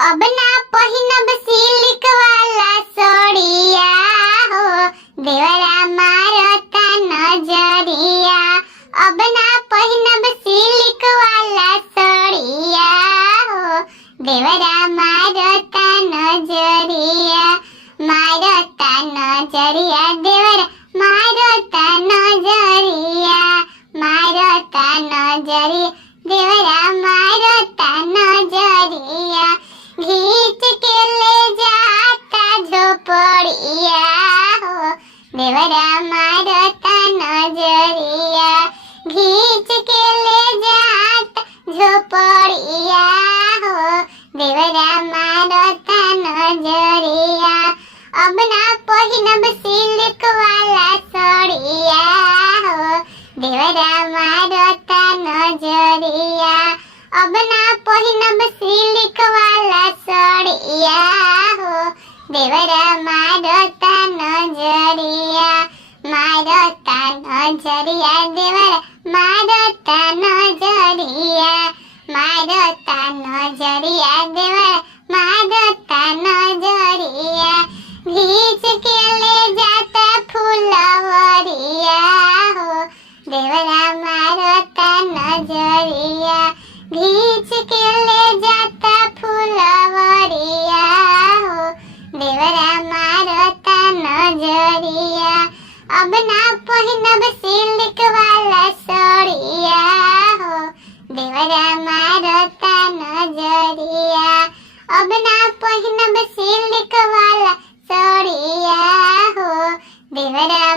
अब ना पहिनब सिल्क वाला साड़िया हो, देवरा मारता नजरिया। अब ना पहिनब सिल्क वाला साड़िया हो, देवरा मारता नजरिया। मारता नजरिया देवरा मारता नजरिया। मारता नजरिया देवरा मारता नजरिया। घींच के ले जाता झोपड़िया हो, देवरा मारता नजरिया। घींच के ले जाता झोपड़िया हो, देवरा मारता नजरिया। अब ना पहिनब सिल्क वाला साड़िया हो, देवरा मारता नजरिया। अब ना पहिनब सिल्क वाला साड़िया हो, देवरा मारता नजरिया। मारता नजरिया देवरा मारता नजरिया। मारता नजरिया देवरा मारता नजरिया। घींच के ले जाता फुलवरिया हो, देवरा मारता नजरिया। घींच के ले जाता फुलवरिया हो, देवरा मारता नजरिया। अब ना पहिनब सिल्क वाला साड़िया हो, देवरा मारता नजरिया। अब ना पहिनब सिल्क वाला साड़िया हो, देवरा